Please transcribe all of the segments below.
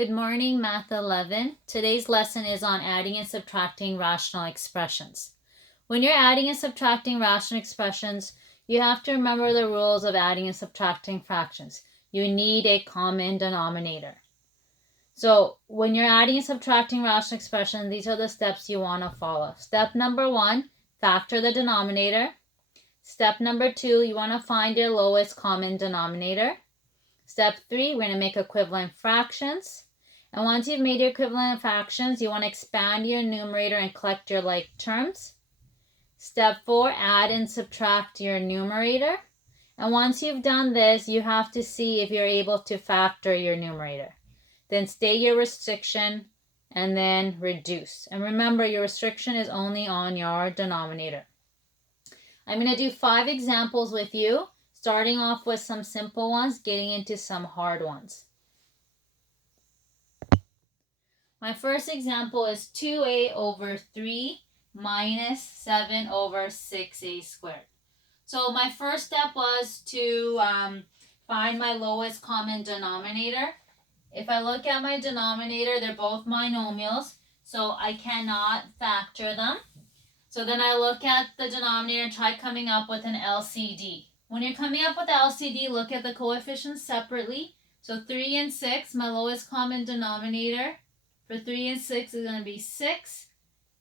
Good morning, Math 11. Today's lesson is on adding and subtracting rational expressions. When you're adding and subtracting rational expressions, you have to remember the rules of adding and subtracting fractions. You need a common denominator. So when you're adding and subtracting rational expressions, these are the steps you want to follow. Step number 1, factor the denominator. Step number 2, you want to find your lowest common denominator. Step 3, we're going to make equivalent fractions. And once you've made your equivalent fractions, you want to expand your numerator and collect your like terms. Step 4, add and subtract your numerator. And once you've done this, you have to see if you're able to factor your numerator. Then state your restriction and then reduce. And remember, your restriction is only on your denominator. I'm going to do 5 examples with you, starting off with some simple ones, getting into some hard ones. My first example is 2a over 3 minus 7 over 6a squared. So my first step was to find my lowest common denominator. If I look at my denominator, they're both monomials, so I cannot factor them. So then I look at the denominator and try coming up with an LCD. When you're coming up with the LCD, look at the coefficients separately. So 3 and 6, my lowest common denominator for 3 and 6 is going to be 6.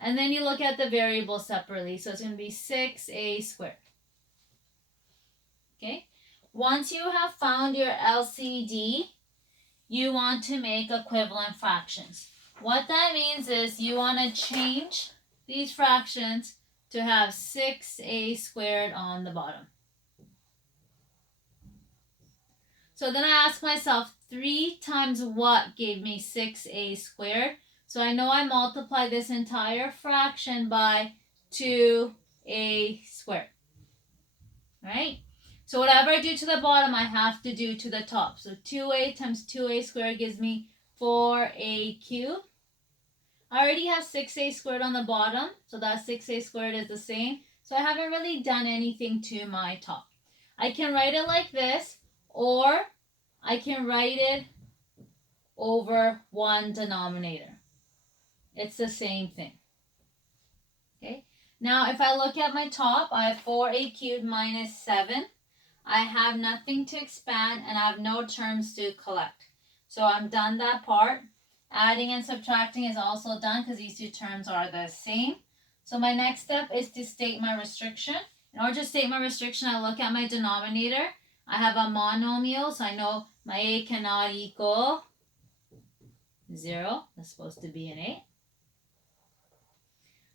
And then you look at the variables separately. So it's going to be 6a squared. Okay. Once you have found your LCD, you want to make equivalent fractions. What that means is you want to change these fractions to have 6a squared on the bottom. So then I ask myself, 3 times what gave me 6a squared? So I know I multiply this entire fraction by 2a squared. Right? So whatever I do to the bottom, I have to do to the top. So 2a times 2a squared gives me 4a cubed. I already have 6a squared on the bottom, so that 6a squared is the same. So I haven't really done anything to my top. I can write it like this, or I can write it over one denominator. It's the same thing. Okay. Now if I look at my top, I have 4a cubed minus 7. I have nothing to expand and I have no terms to collect. So I'm done that part. Adding and subtracting is also done because these two terms are the same. So my next step is to state my restriction. In order to state my restriction, I look at my denominator. I have a monomial, so I know my a cannot equal 0. That's supposed to be an a.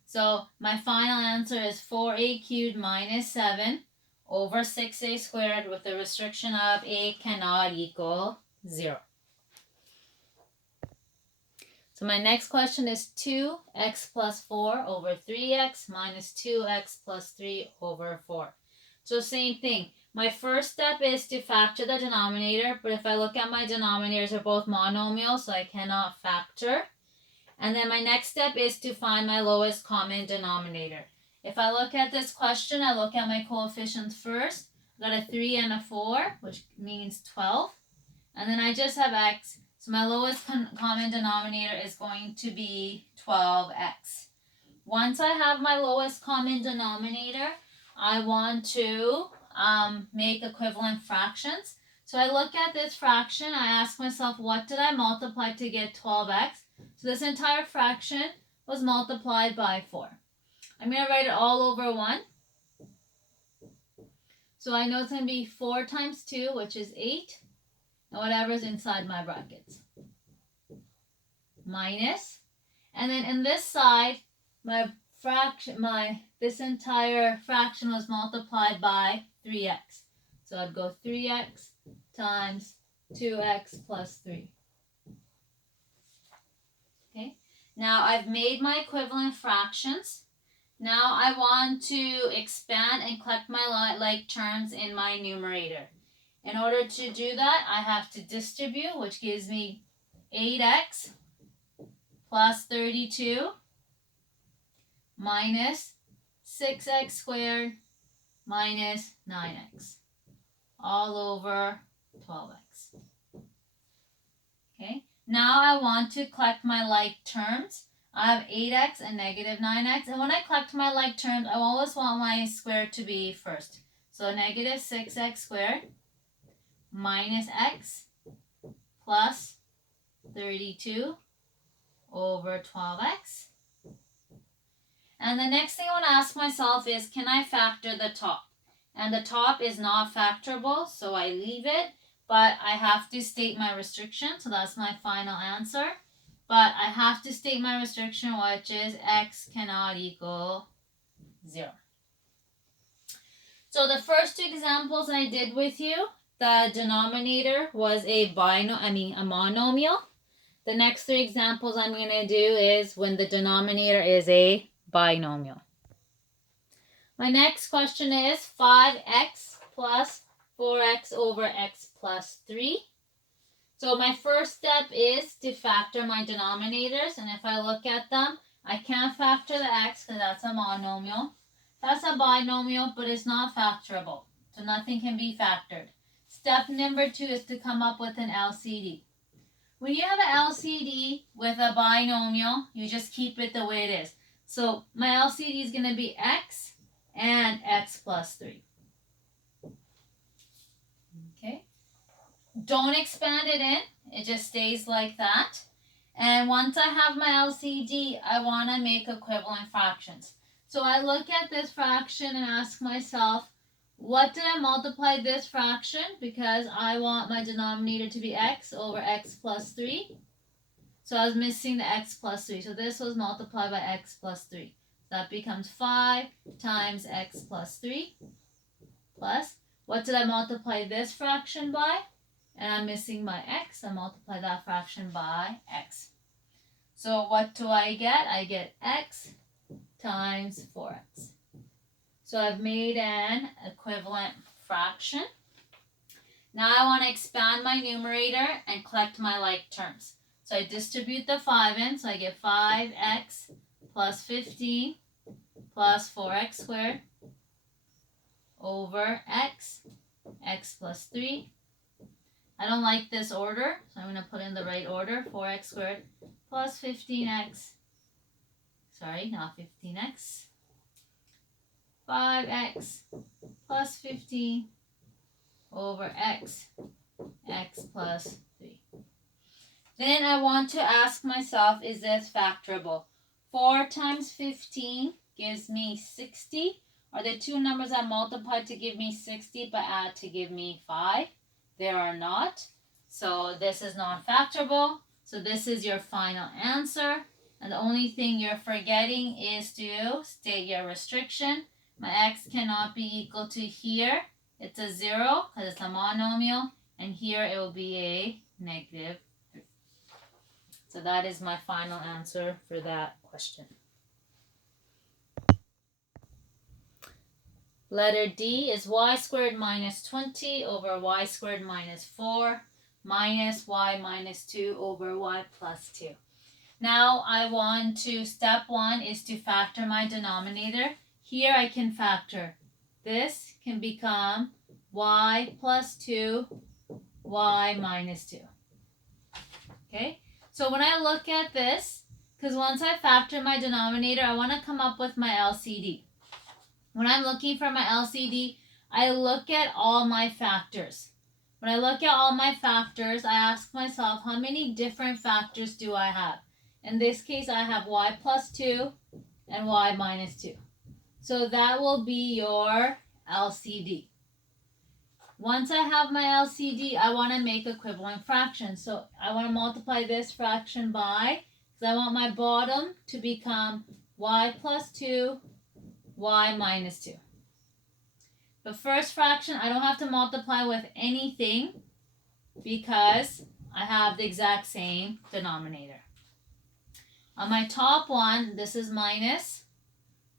So my final answer is 4a cubed minus 7 over 6a squared with the restriction of a cannot equal 0. So my next question is 2x plus 4 over 3x minus 2x plus 3 over 4. So same thing. My first step is to factor the denominator, but if I look at my denominators, they're both monomials, so I cannot factor. And then my next step is to find my lowest common denominator. If I look at this question, I look at my coefficients first. I got a 3 and a 4, which means 12. And then I just have x. So my lowest common denominator is going to be 12x. Once I have my lowest common denominator, I want to make equivalent fractions. So I look at this fraction, I ask myself, what did I multiply to get 12x? So this entire fraction was multiplied by 4. I'm going to write it all over 1. So I know it's going to be 4 times 2, which is 8. And whatever's inside my brackets. Minus. And then in this side, this entire fraction was multiplied by 3x. So I'd go 3x times 2x plus 3. Okay. Now I've made my equivalent fractions. Now I want to expand and collect my like terms in my numerator. In order to do that, I have to distribute, which gives me 8x plus 32 minus 6x squared minus 9x all over 12x. Okay, Now I want to collect my like terms. I have 8x and negative 9x. And when I collect my like terms, I always want my square to be first. So negative 6x squared minus x plus 32 over 12x. And the next thing I want to ask myself is, can I factor the top? And the top is not factorable, so I leave it. But I have to state my restriction, so that's my final answer. But I have to state my restriction, which is x cannot equal 0. So the first two examples I did with you, the denominator was a monomial. The next three examples I'm going to do is when the denominator is a binomial. My next question is 5x plus 4x over x plus 3. So my first step is to factor my denominators, and if I look at them, I can't factor the x because that's a monomial. That's a binomial, but it's not factorable, so nothing can be factored. Step number 2 is to come up with an LCD. When you have an LCD with a binomial, you just keep it the way it is. So my LCD is going to be x and x plus 3. Okay. Don't expand it in. It just stays like that. And once I have my LCD, I want to make equivalent fractions. So I look at this fraction and ask myself, what did I multiply this fraction? Because I want my denominator to be x over x plus 3. So I was missing the x plus 3. So this was multiplied by x plus 3. So that becomes 5 times x plus 3 plus, what did I multiply this fraction by? And I'm missing my x. I multiply that fraction by x. So what do I get? I get x times 4x. So I've made an equivalent fraction. Now I want to expand my numerator and collect my like terms. So I distribute the 5 in, so I get 5x plus 15 plus 4x squared over x plus 3. I don't like this order, so I'm going to put in the right order. 4x squared plus 15x. Sorry, not 15x. 5x plus 15 over x plus 3. Then I want to ask myself, is this factorable? 4 times 15 gives me 60. Are there two numbers that multiply to give me 60 but add to give me 5? There are not. So this is not factorable. So this is your final answer. And the only thing you're forgetting is to state your restriction. My x cannot be equal to here. It's a 0 because it's a monomial. And here it will be a negative 3. So that is my final answer for that question. Letter D is y squared minus 20 over y squared minus 4 minus y minus 2 over y plus 2. Now I want to, step 1 is to factor my denominator. Here I can factor. This can become y plus 2, y minus 2. Okay, so when I look at this, because once I factor my denominator, I want to come up with my LCD. When I'm looking for my LCD, I look at all my factors. When I look at all my factors, I ask myself, how many different factors do I have? In this case, I have y plus 2 and y minus 2. So that will be your LCD. Once I have my LCD, I want to make equivalent fractions. So I want to multiply this fraction by, because I want my bottom to become y plus 2, y minus 2. The first fraction, I don't have to multiply with anything because I have the exact same denominator. On my top one, this is minus,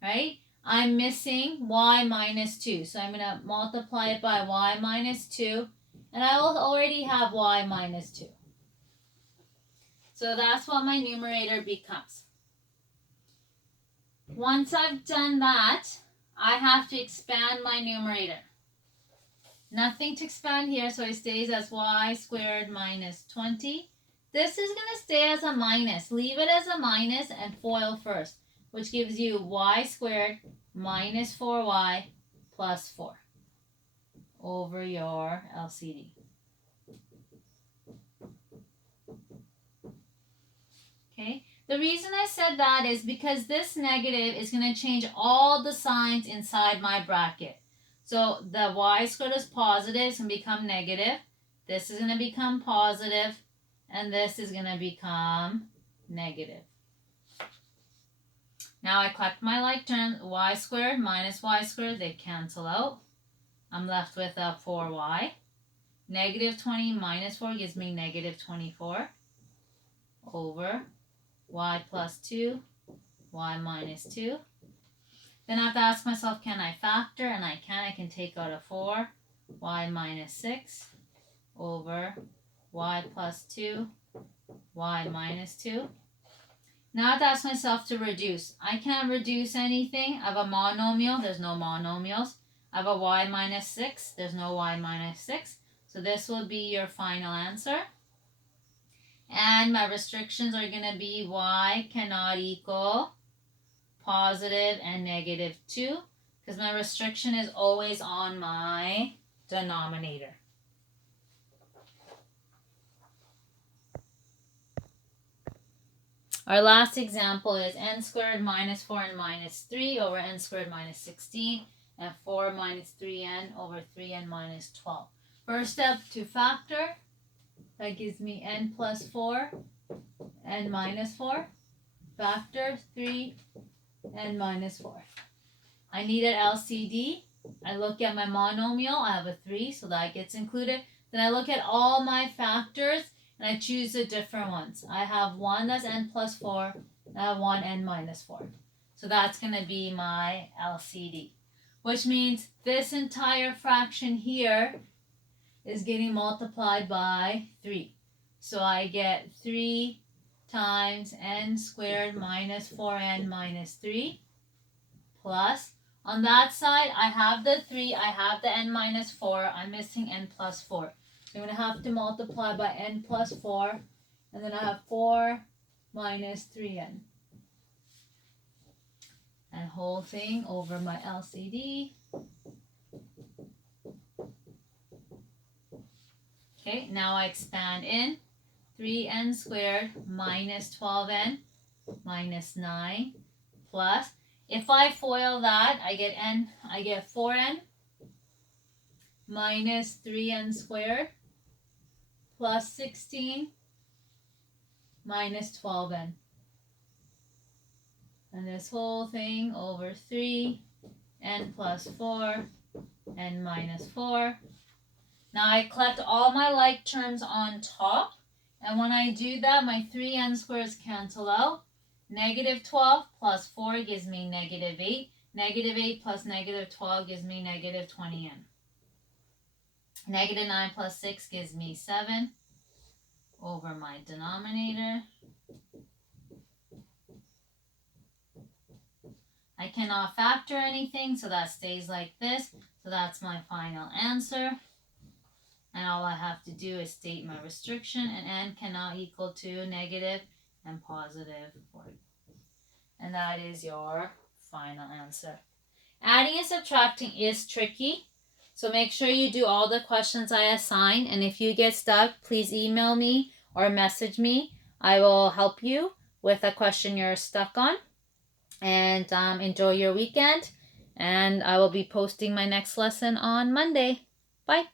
right? I'm missing y minus 2. So I'm going to multiply it by y minus 2. And I will already have y minus 2. So that's what my numerator becomes. Once I've done that, I have to expand my numerator. Nothing to expand here, so it stays as y squared minus 20 this is going to stay as a minus. Leave it as a minus and FOIL first, which gives you y squared minus 4y plus 4 over your LCD. Okay, the reason I said that is because this negative is going to change all the signs inside my bracket. So the y squared is positive, it's going to become negative. This is going to become positive, and this is going to become negative. Now I collect my like terms, y squared minus y squared, they cancel out. I'm left with a 4y. Negative 20 minus 4 gives me negative 24 over y plus 2, y minus 2. Then I have to ask myself, can I factor? And I can take out a 4, y minus 6 over y plus 2, y minus 2. Now I have to ask myself to reduce. I can't reduce anything. I have a monomial. There's no monomials. I have a y minus 6. There's no y minus 6. So this will be your final answer. And my restrictions are going to be y cannot equal positive and negative 2, because my restriction is always on my denominator. Our last example is n squared minus 4n minus 3 over n squared minus 16 and 4 minus 3n over 3n minus 12. First step, to factor. That gives me n plus 4, n minus 4. Factor 3, n minus 4. I need an LCD. I look at my monomial. I have a 3, so that gets included. Then I look at all my factors, and I choose the different ones. I have one that's n plus 4, and I have one n minus 4. So that's going to be my LCD, which means this entire fraction here is getting multiplied by 3. So I get 3 times n squared minus 4n minus 3 plus, on that side, I have the 3, I have the n minus 4, I'm missing n plus 4. So I'm going to have to multiply by n plus 4, and then I have 4 minus 3n. And whole thing over my LCD. Okay, now I expand in. 3n squared minus 12n minus 9 plus, if I FOIL that, I get 4n minus 3n squared plus 16 minus 12n. And this whole thing over 3, n plus 4, n minus 4. Now I collect all my like terms on top. And when I do that, my 3n squares cancel out. Negative 12 plus 4 gives me negative 8. Negative 8 plus negative 12 gives me negative 20n. Negative 9 plus 6 gives me 7 over my denominator. I cannot factor anything, so that stays like this. So that's my final answer. And all I have to do is state my restriction, and n cannot equal to negative and positive 4. And that is your final answer. Adding and subtracting is tricky, so make sure you do all the questions I assign. And if you get stuck, please email me or message me. I will help you with a question you're stuck on. And enjoy your weekend. And I will be posting my next lesson on Monday. Bye.